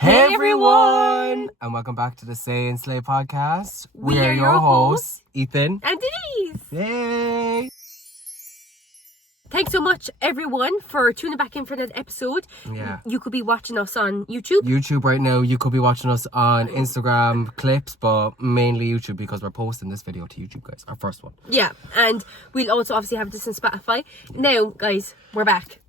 Hey everyone! And welcome back to the Say and Slay podcast. We are your hosts, Ethan and Denise. Yay! Thanks so much, everyone, for tuning back in for that episode. Yeah. You could be watching us on YouTube. YouTube right now. You could be watching us on Instagram clips, but mainly YouTube because we're posting this video to YouTube, guys. Our first one. Yeah, and we'll also obviously have this on Spotify. Now, guys, we're back.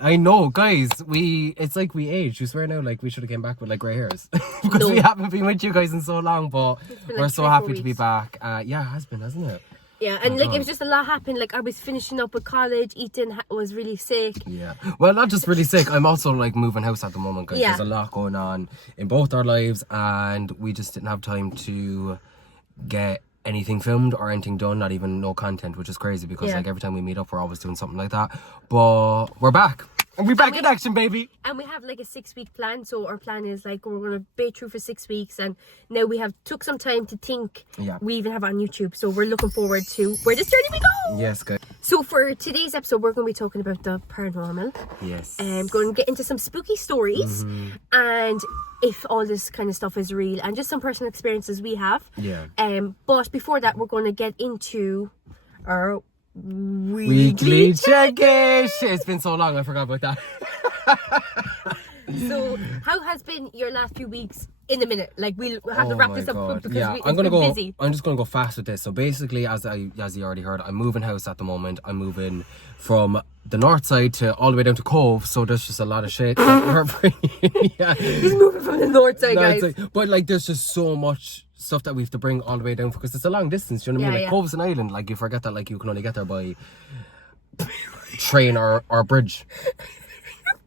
I know, guys. It's like we aged. You swear now, like we should have came back with like grey hairs because we haven't been with you guys in so long. But we're so happy to be back. Yeah, it has been, hasn't it? Yeah, and like it was just a lot happened. Like I was finishing up with college. Ethan was really sick. Yeah, well, not just really sick. I'm also like moving house at the moment, guys. Yeah. There's a lot going on in both our lives, and we just didn't have time to get anything filmed or anything done. Not even no content, which is crazy because like every time we meet up, we're always doing something like that. But we're back. And we're back in action, baby. And we have like a 6-week plan. So our plan is like we're going to be through for 6 weeks. And now we have took some time to think. Yeah. We even have it on YouTube. So we're looking forward to where this journey we go. Yes, guys. So for today's episode, we're going to be talking about the paranormal. Yes. Going to get into some spooky stories. And if all this kind of stuff is real. And just some personal experiences we have. Yeah. But before that, we're going to get into our Weekly check-in. Shit, it's been so long, I forgot about that. So, how has been your last few weeks? In a minute, like we'll have to wrap this up because I'm gonna go. Busy. I'm just gonna go fast with this. So basically, as you already heard, I'm moving house at the moment. I'm moving from the north side to all the way down to Cove. So there's just a lot of shit. Yeah, he's moving from the north side, guys. But like, there's just so much stuff that we have to bring all the way down because it's a long distance. You know what I mean? Like Cove's an island. Like you forget that like you can only get there by train or bridge.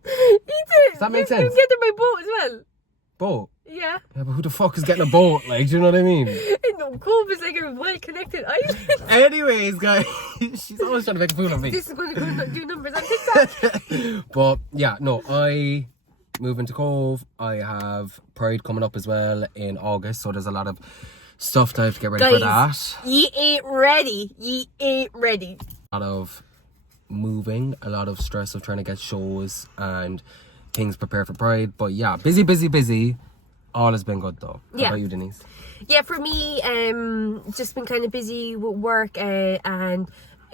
Does that make sense? You can get there by boat as well. Boat. Yeah. Yeah, but who the fuck is getting a boat? Like, do you know what I mean? No, Cove is like a well-connected island. Anyways, guys, she's always trying to make a fool of me. This is going to go do numbers on TikTok. But yeah, no, I move into Cove. I have Pride coming up as well in August, so there's a lot of stuff to have to get ready for that. Ye ain't ready. Ye ain't ready. A lot of moving, a lot of stress of trying to get shows and things prepared for Pride. But yeah, busy. All has been good though. How about you, Denise? Yeah, for me, just been kind of busy with work and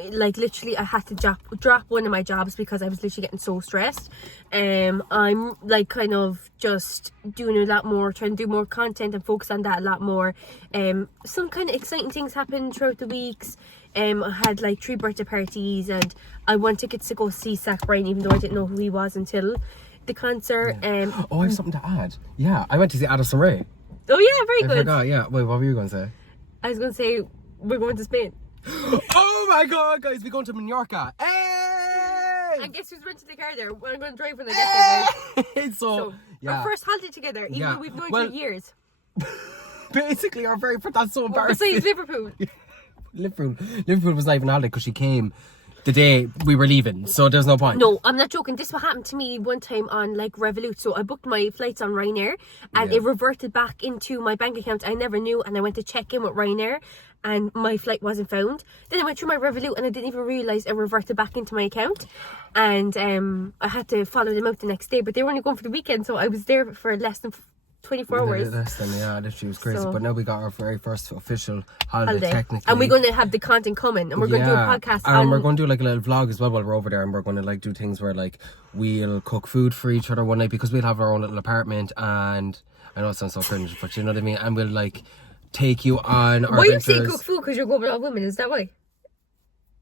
like literally I had to drop one of my jobs because I was literally getting so stressed. I'm like kind of just doing a lot more, trying to do more content and focus on that a lot more. Some kind of exciting things happened throughout the weeks. I had like 3 birthday parties and I won tickets to go see Zach Bryan even though I didn't know who he was until the concert. I have something to add. Yeah, I went to see Addison Rae. Oh yeah, very good. I forgot, yeah. Wait, what were you going to say? I was going to say we're going to Spain. Oh my god, guys, we're going to Mallorca. Hey! And guess who's renting the car there? Well, I'm going to drive when I get there, guys. So yeah. Our first holiday together, even though we've known each other for years. Basically, our very first, that's so embarrassing. Besides Liverpool. Liverpool was not even a holiday because she came the day we were leaving, so there's no point. No, I'm not joking. This what happened to me one time on like Revolut. So I booked my flights on Ryanair and it reverted back into my bank account. I never knew, and I went to check in with Ryanair and my flight wasn't found. Then I went through my Revolut and I didn't even realise it reverted back into my account. And I had to follow them out the next day, but they were only going for the weekend, so I was there for less than 24 hours. Less than, yeah, literally was crazy. But now we got our very first official holiday. Technically. And we're going to have the content coming and we're going to do a podcast. And we're going to do like a little vlog as well while we're over there, and we're going to like do things where like we'll cook food for each other one night because we'll have our own little apartment, and I know it sounds so cringe, but you know what I mean, and we'll like take you on our adventures. Why you say cook food? Because you're going with all women, is that why?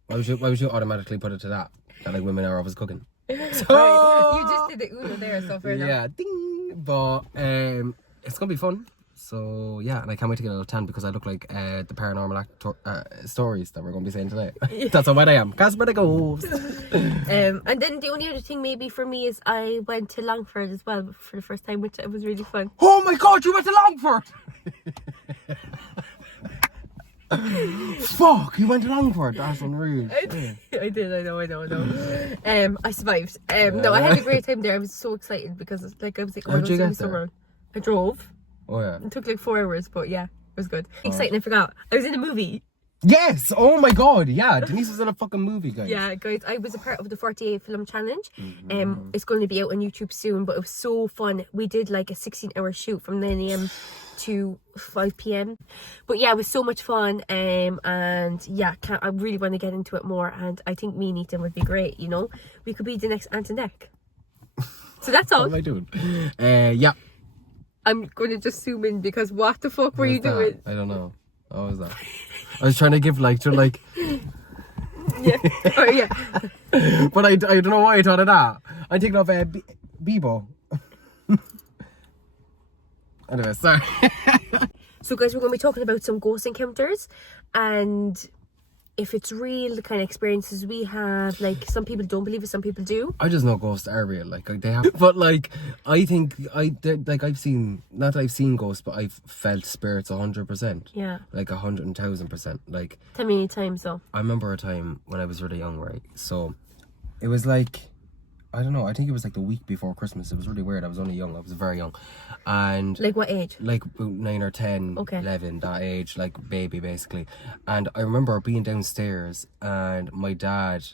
Why would you automatically put it to that like women are always cooking? So you just did the Uno there, so fair enough. Yeah, ding. But it's gonna be fun. So yeah, and I can't wait to get a little tan because I look like the paranormal stories that we're gonna be saying today. That's how wet I am. Cosmeticals. And then the only other thing maybe for me is I went to Longford as well for the first time, which was really fun. Oh my god, you went to Longford! Fuck, you went to Longford. That's unreal. I did. I know. I survived. No, I had a great time there. I was so excited because like I was like, how'd you get there? I drove. Oh yeah. It took like 4 hours, but yeah, it was good. Exciting. I forgot. I was in a movie. Yes! Oh my god, yeah. Denise was in a fucking movie, guys. Yeah, guys, I was a part of the 48 film challenge. It's going to be out on YouTube soon, but it was so fun. We did like a 16-hour shoot from 9 a.m. to 5 p.m. But yeah, it was so much fun. And yeah, I really want to get into it more. And I think me and Ethan would be great, you know? We could be the next Ant and Dec. So that's all. What am I doing? Yeah. I'm going to just zoom in because what the fuck were you doing? I don't know. What was that? I was trying to give like to like. Yeah. Oh yeah. But I don't know why I thought of that. I'm thinking of Bebo. Anyway, sorry. So guys, we're going to be talking about some ghost encounters and if it's real, the kind of experiences we have. Like, some people don't believe it, some people do. I just know ghosts are real, like they have. But like, I think I've seen, not that I've seen ghosts, but I've felt spirits 100%. Yeah. Like 110,000%. Like, How many times though? I remember a time when I was really young, right? So it was like, I don't know, I think it was like the week before Christmas. It was really weird. I was only young. I was very young. And like what age? Like 9 or 10, okay. 11, that age, like baby basically. And I remember being downstairs and my dad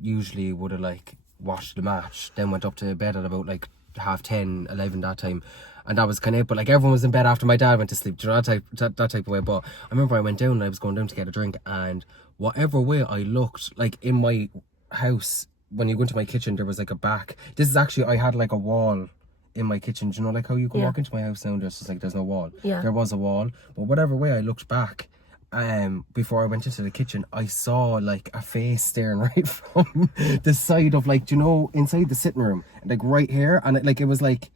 usually would have like watched the match, then went up to bed at about like 10:30, 11 that time. And that was kind of it. But like everyone was in bed after my dad went to sleep. Do you know that type of way? But I remember I went down and I was going down to get a drink, and whatever way I looked, like in my house, when you go into my kitchen, there was like a back. This is actually, I had like a wall in my kitchen. Do you know like how you go walk into my house now and there's just like, there's no wall? Yeah. There was a wall. But whatever way I looked back, before I went into the kitchen, I saw like a face staring right from the side of like, do you know, inside the sitting room, like right here. And it was like,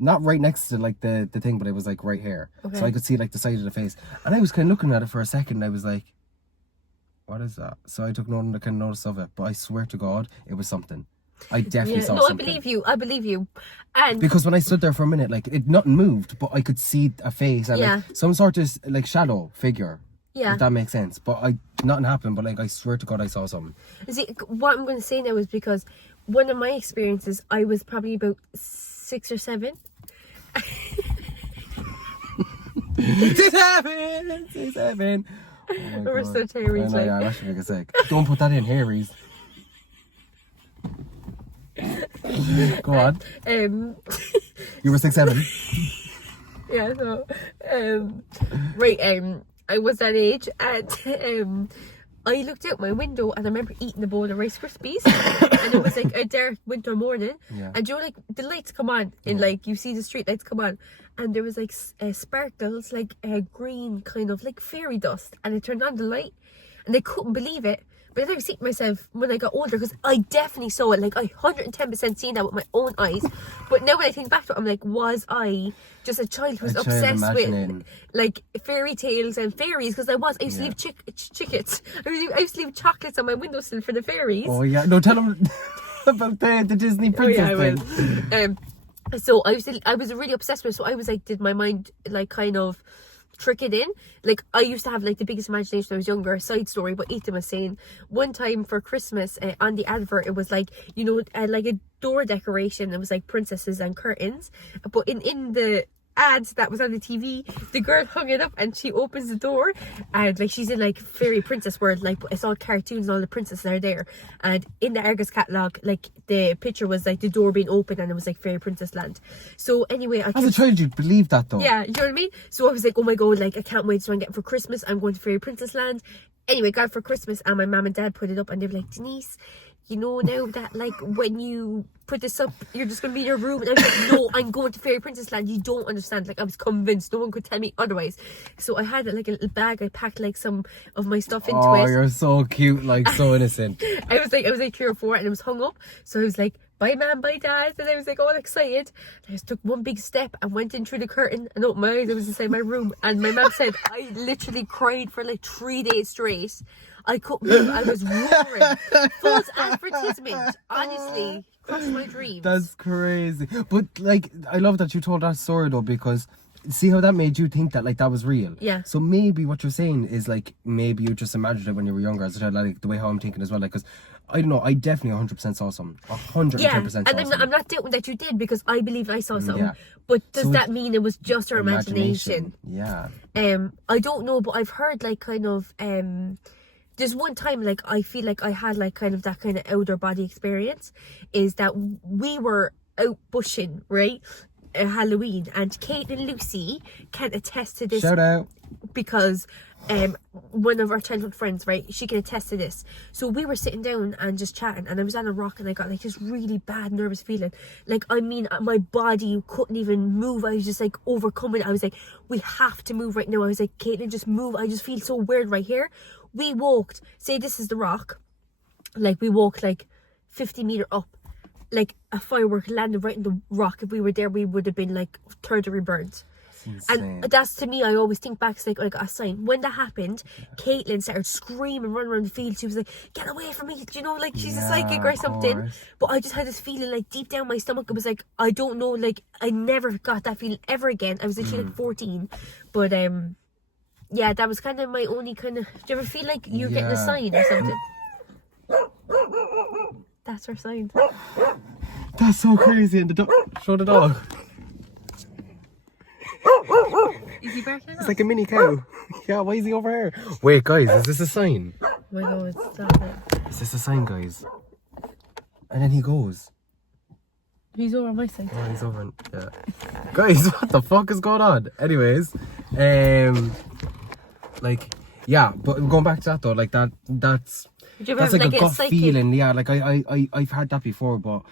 not right next to like the thing, but it was like right here. Okay. So I could see like the side of the face. And I was kind of looking at it for a second and I was like, what is that? So I took nothing to kind of notice of it, but I swear to God, it was something. I definitely saw something. No, I believe you. And because when I stood there for a minute, like nothing moved, but I could see a face and like some sort of like shadow figure. Yeah. If that makes sense. But nothing happened, but like I swear to God, I saw something. See, what I'm going to say now is because one of my experiences, I was probably about 6 or 7. This happened! 6, 7. Oh we're so Harry's like. Yeah, that should make a sick. Don't put that in Harry's. Go on. You were 6, 7. Yeah, so right, I was that age and I looked out my window and I remember eating a bowl of Rice Krispies and it was like a dark winter morning and you know, like the lights come on and like you see the street lights come on and there was like sparkles, like green kind of like fairy dust, and I turned on the light and I couldn't believe it. But then I was thinking to myself when I got older, because I definitely saw it, like I 110% seen that with my own eyes. But now when I think back to it, I'm like, was I just a child who was obsessed with like fairy tales and fairies? Because I used to leave chickens. I used to leave chocolates on my windowsill for the fairies. Oh yeah, no, tell them about the Disney princess thing. So I was really obsessed with it. So I was like, did my mind like kind of trick it in? Like I used to have like the biggest imagination when I was younger. A side story, what Ethan was saying, one time for Christmas on the advert, it was like, you know, like a door decoration. It was like princesses and curtains, but in the ads that was on the TV, the girl hung it up and she opens the door and like she's in like fairy princess world, like it's all cartoons and all the princesses are there, and in the Argos catalogue like the picture was like the door being open and it was like fairy princess land. So anyway, as a child you'd believe that though. Yeah, you know what I mean? So I was like, oh my God, like I can't wait to get for Christmas, I'm going to fairy princess land. Anyway, got it for Christmas and my mum and dad put it up and they were like, Denise, you know now that like when you put this up you're just gonna be in your room, and I was like, no, I'm going to fairy princess land, you don't understand. Like I was convinced, no one could tell me otherwise. So I had like a little bag, I packed like some of my stuff into it. Oh, you're so cute, like so innocent. I was like 3 or 4 and it was hung up, so I was like, bye mom, bye dad, and I was like all excited. I just took one big step and went in through the curtain and opened my eyes. I was inside my room and my mom said I literally cried for like 3 days straight. I couldn't believe I was roaring. False advertisement. Honestly, crushed my dreams. That's crazy. But like, I love that you told that story though, because see how that made you think that like that was real. Yeah. So maybe what you're saying is like maybe you just imagined it when you were younger as a child, like the way how I'm thinking as well. Like, because I don't know. I definitely 100% saw something. 110% Yeah, saw and something. I'm not doubting that you did, because I believe I saw something. Yeah. But does So that mean it was just our imagination? Yeah. I don't know, but I've heard like kind of there's one time like I feel like I had like kind of that kind of outer body experience, is that we were out bushing, right? Halloween, and Kate and Lucy can attest to this. Shout out. Because one of our childhood friends, right, she can attest to this. So we were sitting down and just chatting, and I was on a rock, and I got like this really bad nervous feeling. Like, I mean, my body couldn't even move. I was just like overcoming it. I was like, we have to move right now. I was like, Caitlin, just move. I just feel so weird right here. We walked, say this is the rock, like we walked like 50 meters up, like a firework landed right in the rock. If we were there, we would have been like third degree burns. And that's, to me, I always think back, it's like a sign. When that happened, Caitlin started screaming, running around the field. She was like, get away from me, you know, like she's a psychic or something. But I just had this feeling like deep down my stomach, it was like, I don't know, like I never got that feeling ever again. I was literally like 14. But yeah, that was kind of my only kind of, do you ever feel like you're getting a sign or something? That's our sign. That's so crazy. And the dog, show the dog. Is he barking? It's like a mini cow. Yeah, why is he over here? Wait, guys, is this a sign? Oh my god, stop it. Is this a sign, guys? And then he goes. He's over on my side. Oh, he's over. Yeah. Guys, what the fuck is going on? Anyways, like, yeah, but going back to that though, like that's like a gut feeling. Yeah, like I've had that before, but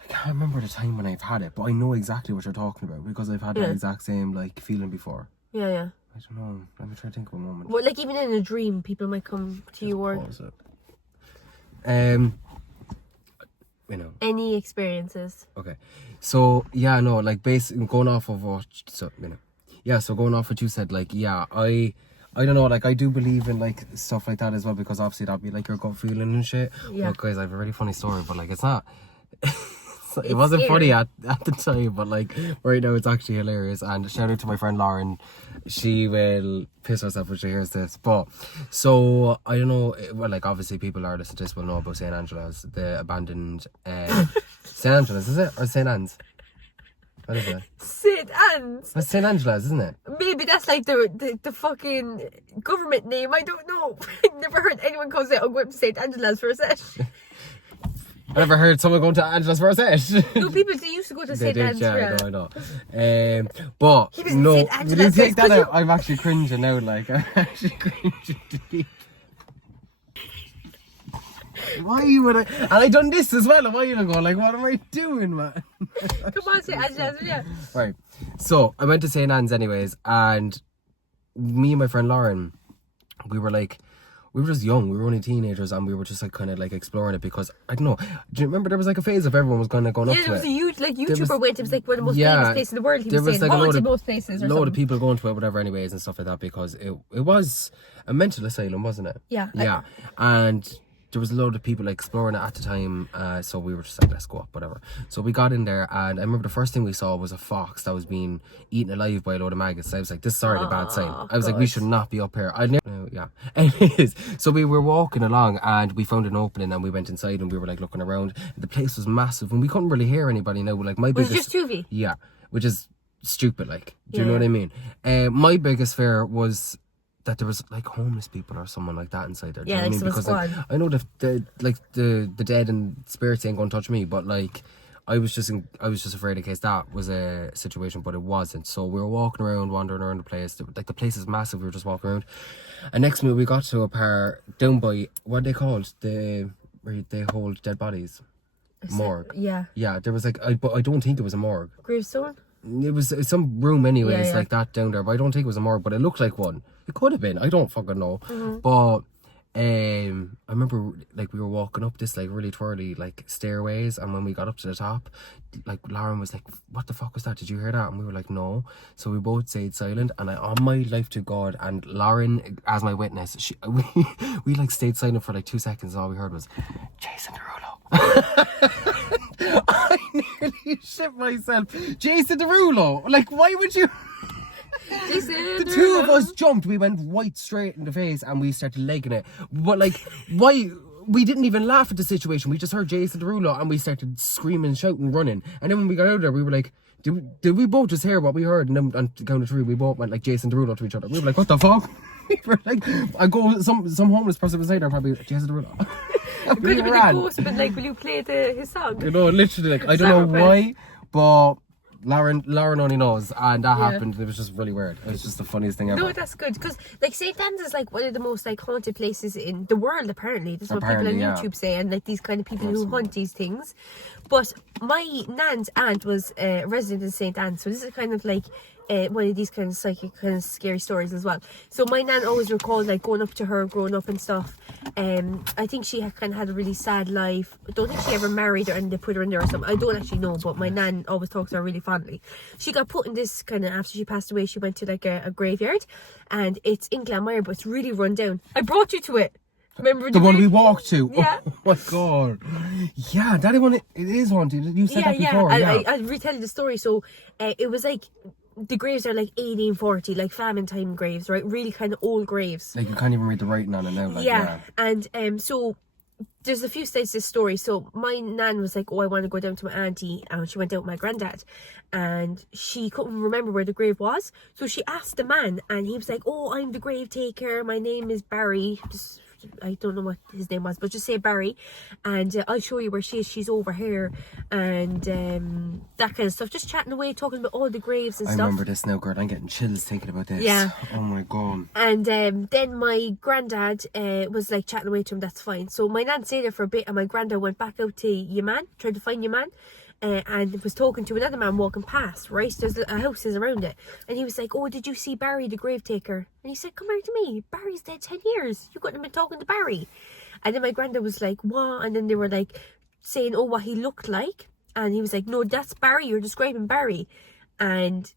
I can't remember the time when I've had it, but I know exactly what you're talking about because I've had that exact same like feeling before. Yeah, yeah. I don't know. Let me try to think of a moment. Well, like even in a dream, people might come to you or. You know. Any experiences? Okay, so yeah, no, like basically going off of what, so you know, yeah, so going off what you said, like yeah, I don't know, like I do believe in like stuff like that as well, because obviously that'd be like your gut feeling and shit. Yeah. But guys, I have a really funny story, but like it's not. It wasn't funny at the time, but like right now it's actually hilarious. And shout out to my friend Lauren, she will piss herself when she hears this. But so I don't know, well, like obviously people are listening to this will know about St. Angela's, the abandoned St. Angela's, is it, or St. Anne's? What is it? St. Anne's. That's St. Angela's, isn't it? Maybe that's like the fucking government name. I don't know. I never heard anyone call it. I'm going to St. Angela's for a set. I never heard someone going to Angela's for a set. No, people they used to go to St. Anne's. Yeah, I know. But no, you didn't take that out. I'm actually cringing now. Like I'm actually cringing deep. Why would I? And I done this as well a while ago. Like, what am I doing, man? Come on, St. Angela's, yeah. Right. So I went to St. Anne's anyways, and me and my friend Lauren, we were just young. We were only teenagers, and we were just like kind of like exploring it because I don't know. Do you remember there was like a phase of everyone was kind of going up to it? Yeah, there was a huge like YouTuber went. It was like one of the most famous places in the world. He was saying haunted most places or load of people going to it, whatever, anyways, and stuff like that because it was a mental asylum, wasn't it? Yeah. Yeah, and there was a load of people like exploring it at the time, so we were just like, let's go up, whatever. So we got in there, and I remember the first thing we saw was a fox that was being eaten alive by a load of maggots. I was like, this is already a bad sign. I was like, we should not be up here. Yeah. Anyways, so we were walking along, and we found an opening, and we went inside, and we were like looking around. The place was massive, and we couldn't really hear anybody now. Like my biggest, was it just two of you? Yeah, which is stupid. Like, do you know what I mean? My biggest fear was that there was like homeless people or someone like that inside there. Do you know what I mean? Because like, I know the dead and spirits ain't gonna touch me, but like I was just afraid in case that was a situation, but it wasn't. So we were walking around, wandering around the place. Like the place is massive. We were just walking around, and next minute we got to a part down by what are they called, where they hold dead bodies, morgue. Yeah. There was like but I don't think it was a morgue. Gravestone. It was some room anyways, like that down there, but I don't think it was a morgue, but it looked like one. It could have been, I don't fucking know. But I remember like we were walking up this like really twirly like stairways, and when we got up to the top, like Lauren was like, what the fuck was that? Did you hear that? And we were like, no. So we both stayed silent, and I, on my life to God, and Lauren as my witness, we like stayed silent for like 2 seconds, and all we heard was Jason Derulo. I nearly shit myself. Jason Derulo, like why would you? The two of us jumped. We went white straight in the face, and we started legging it. But like, why we didn't even laugh at the situation. We just heard Jason Derulo and we started screaming, shouting, running. And then when we got out of there, we were like, did we both just hear what we heard? And then on the count of three, we both went like Jason Derulo to each other. We were like, what the fuck? We were like, some homeless person beside her probably Jason Derulo. Could have been a ghost, but like, will you play his song? You know, literally, like, I don't know why, but Lauren only knows, and that happened. And it was just really weird. It was just the funniest thing ever. No, that's good, because like St. Anne's is like one of the most like haunted places in the world. Apparently, that's what people on YouTube say, and like these kind of people who hunt these things. But my nan's aunt was a resident in St. Anne's, so this is kind of like one of these kind of psychic, kind of scary stories as well. So my nan always recalled like going up to her, growing up and stuff. I think she kind of had a really sad life. I don't think she ever married, and they put her in there or something. I don't actually know, but my nan always talks to her really fondly. She got put in this kind of, after she passed away, she went to like a graveyard, and it's in Glanmire, but it's really run down. I brought you to it. Remember the one we walked to? Yeah. Oh my god. Yeah, that one, it is haunted. You said that before. Yeah. I'll retell you the story. So it was like, the graves are like 1840, like famine time graves, right? Really kind of old graves. Like you can't even read the writing on it now. Like, yeah. And so there's a few sides to this story. So my nan was like, oh, I want to go down to my auntie, and she went out with my granddad, and she couldn't remember where the grave was. So she asked the man, and he was like, oh, I'm the grave taker. My name is Barry. I don't know what his name was, but just say Barry, and I'll show you where she is. She's over here, and that kind of stuff. Just chatting away, talking about all the graves and stuff. I remember this now, girl. I'm getting chills thinking about this. Yeah. Oh my god. And then my granddad was like chatting away to him. That's fine. So my nan stayed there for a bit, and my granddad went back out to Yaman, tried to find Yaman. And was talking to another man walking past, right? There's houses around it. And he was like, oh, did you see Barry, the grave taker? And he said, come here to me. Barry's dead 10 years. You couldn't have been talking to Barry. And then my granddad was like, what? And then they were like saying, oh, what he looked like. And he was like, no, that's Barry. You're describing Barry. And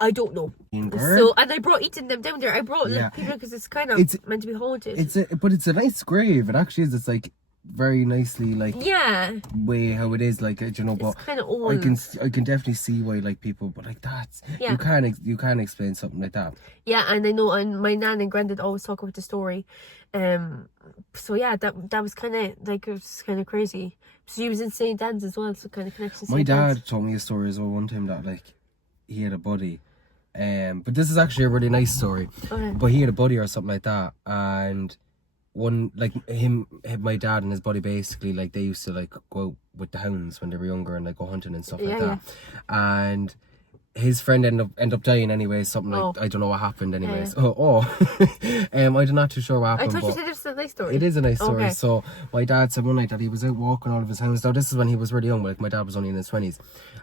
I don't know. So, and I brought eating them down there. I brought like, people, because it's kind of meant to be haunted. But it's a nice grave. It actually is. It's like very nicely, like, way how it is, like, you know, but it's kind of old. I can definitely see why, like, people, but like that's you can't explain something like that. Yeah, and I know, and my nan and granddad always talk about the story. So yeah, that was kind of like, it was kind of crazy. So he was in St. Anne's as well, so kind of connection. My dad told me a story as well one time that like he had a buddy, but this is actually a really nice story. Okay. But he had a buddy or something like that, and one, like, my dad and his buddy, basically, like, they used to like go out with the hounds when they were younger and like go hunting and stuff like that. And his friend ended up dying anyway, something like, I don't know what happened anyways. I'm not too sure what happened. I thought you said it was a nice story. It is a nice story. Okay. So my dad said one night that he was out walking all of his hounds. Now this is when he was really young, like my dad was only in his 20s,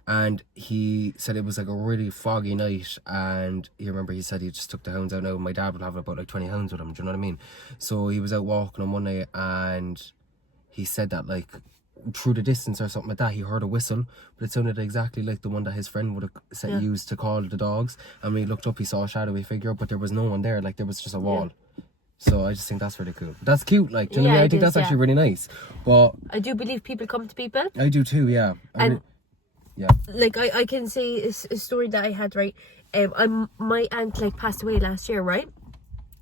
and he said it was like a really foggy night, and he said he just took the hounds out. Now my dad would have about like 20 hounds with him, do you know what I mean? So he was out walking on one night, and he said that like through the distance or something like that, he heard a whistle, but it sounded exactly like the one that his friend would have used to call the dogs. And when he looked up, he saw a shadowy figure, but there was no one there. Like, there was just a wall. So I just think that's really cool. That's cute, like, do you know what I mean? I think that's actually really nice. But I do believe people come to people. I do too, yeah. Like, I can say a story that I had, right? My aunt like passed away last year, right?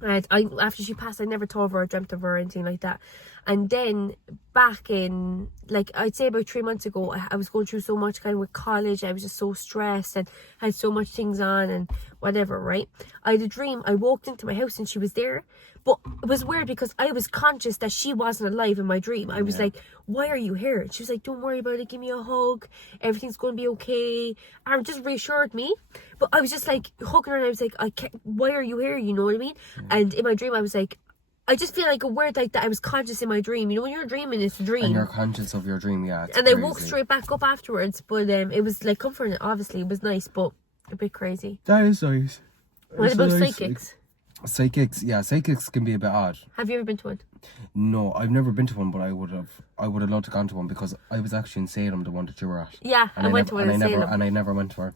And after she passed, I never thought of her or dreamt of her or anything like that. And then back in, like, I'd say about 3 months ago, I was going through so much kind of with college. I was just so stressed and had so much things on and whatever, right? I had a dream. I walked into my house and she was there. But it was weird because I was conscious that she wasn't alive in my dream. I was like, why are you here? And she was like, don't worry about it. Give me a hug. Everything's going to be okay. And just reassured me. But I was just like hugging her and I was like, why are you here? You know what I mean? And in my dream, I was like, I just feel like a word like that. I was conscious in my dream. You know, when you're dreaming, it's a dream. And you're conscious of your dream, yeah. And crazy. I woke straight back up afterwards. But it was like comforting, obviously. It was nice, but a bit crazy. That is nice. What about psychics? Psychics, yeah, psychics can be a bit odd. Have you ever been to one? No, I've never been to one, but I would have loved to gone to one because I was actually in Salem, the one that you were at. Yeah, I went to one in Salem. And I never went to her.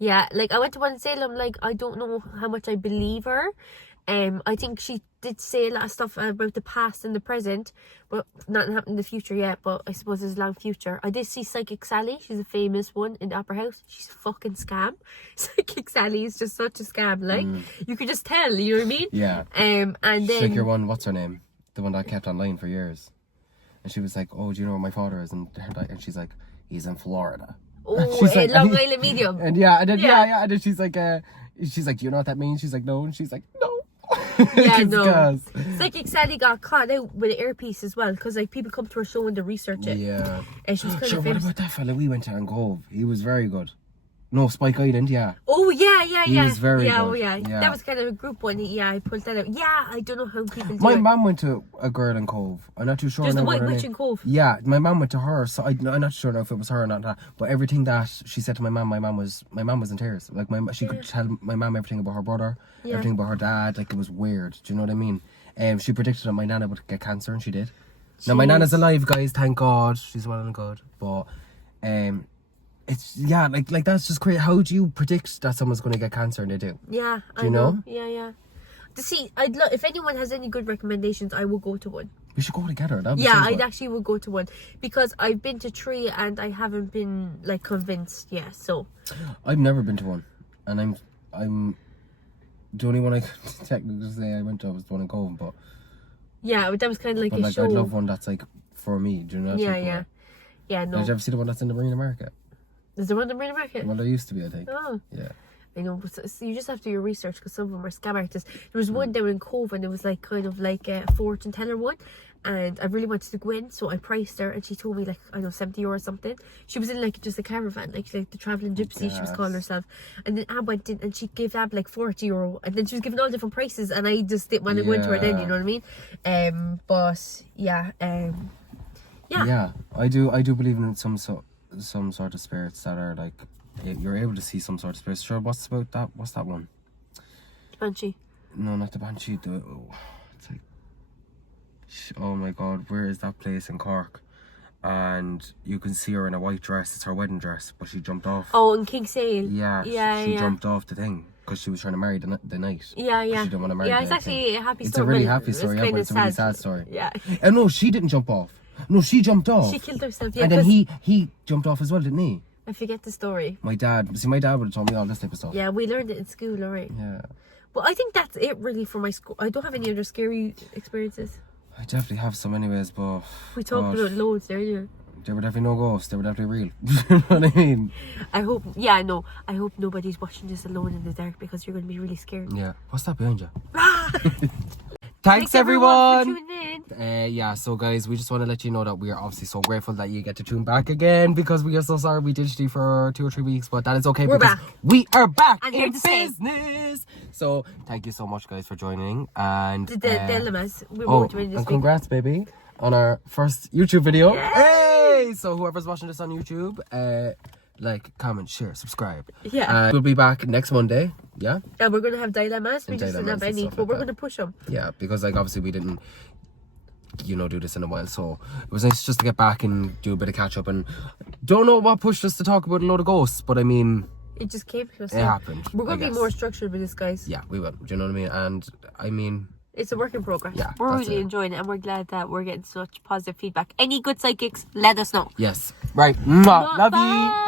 Yeah, like I went to one in Salem, like I don't know how much I believe her. I think she did say a lot of stuff about the past and the present, but nothing happened in the future yet, but I suppose there's a long future. I did see Psychic Sally. She's a famous one in the Opera House. She's a fucking scam. Psychic Sally is just such a scam, like you could just tell, you know what I mean? Yeah. And then like your one, what's her name? The one that kept online for years. And she was like, oh, do you know where my father is? And she's like, he's in Florida. Oh, She's like, Long Island Medium. And and then she's like, do you know what that means? She's like, no. And she's like, no. Yeah, no. Psychic Sally got caught out with an earpiece as well, because like people come to her show and they research it. Yeah. And she was kind of what about that fella we went to in Cove? He was very good. No, Spike Island, yeah. Oh, yeah. He was very good. Oh, yeah. That was kind of a group one. Yeah, I pulled that out. Yeah, I don't know how people do My it. mum went to a girl in Cove. I'm not too sure. There's the now White what her Witch name- in Cove. Yeah, my mum went to her. So I'm not sure now if it was her or not. But everything that she said to my mum was in tears. Like she could tell my mum everything about her brother, everything about her dad. Like it was weird. Do you know what I mean? She predicted that my nana would get cancer, and she did. Now my nana's alive, guys. Thank God, she's well and good. But it's like that's just crazy. How do you predict that someone's going to get cancer and they do? Yeah, Do you know? Yeah. To see, if anyone has any good recommendations, I will go to one. We should go together. I'd actually will go to one, because I've been to 3 and I haven't been like convinced. Yeah, so I've never been to one, and I'm the only one I could technically say I went to was the one in Cove, but yeah, that was kind of like but a like show. I'd love one that's like for me. Do you know? Yeah. No. Did you ever see the one that's in the Marina Market? Is there one in the Marina Market? Well, there used to be, I think. Oh. Yeah. I know, but so you just have to do your research, because some of them are scam artists. There was one down in Cove, and it was like kind of like a fortune teller one, and I really wanted to go in, so I priced her, and she told me like, I don't know, 70 euro or something. She was in like just a caravan, like the travelling gypsy, she was calling herself. And then Ab went in, and she gave Ab like 40 euro, and then she was giving all different prices, and I just didn't want to go into her then, you know what I mean? But yeah. Yeah, I do believe in some sort of spirits that are like, you're able to see some sort of spirits. Sure, what's that one? Banshee. No, not the Banshee. It's like, oh my God, where is that place in Cork? And you can see her in a white dress. It's her wedding dress, but she jumped off. Oh, in Kingsale. Yeah, she jumped off the thing because she was trying to marry the night. Yeah. She didn't want to marry. Yeah, it's actually a happy story. It's a really happy story, but it's a really sad story. Yeah. And no, she didn't jump off. No, she jumped off. She killed herself. Yeah, and then he jumped off as well, didn't he? I forget the story. My dad would have told me all this type of stuff. Yeah, we learned it in school, alright. Yeah. Well, I think that's it really for my school. I don't have any other scary experiences. I definitely have some anyways, but we talked about loads there, yeah. They were definitely no ghosts. They were definitely real. You know what I mean? I hope nobody's watching this alone in the dark, because you're going to be really scared. Yeah. What's that behind you? Thanks everyone for tuning in. Yeah, so guys, we just want to let you know that we are obviously so grateful that you get to tune back again, because we are so sorry we ditched you for 2 or 3 weeks, but that is okay. We're because back. We are back And in here to stay. business. So thank you so much, guys, for joining. And The dilemmas. We were doing this and week. congrats, baby, on our first YouTube video. Yes. Hey! So whoever's watching this on YouTube, like, comment, share, subscribe. Yeah. We'll be back next Monday. Yeah. And we're going to have dilemmas. We And just didn't have dilemmas and any, stuff but like we're that. going to push them. Yeah, because like obviously we didn't, do this in a while, so it was nice just to get back and do a bit of catch up. And don't know what pushed us to talk about a load of ghosts, but I mean, It just came to us. it happened. We're going I to be guess. more structured with this, guys. Yeah, we will. Do you know what I mean? And I mean, It's a work in progress. Yeah, we're that's really it. enjoying it, and we're glad that we're getting such positive feedback. Any good psychics, let us know. yes. Right. Mwah. Love you. Bye.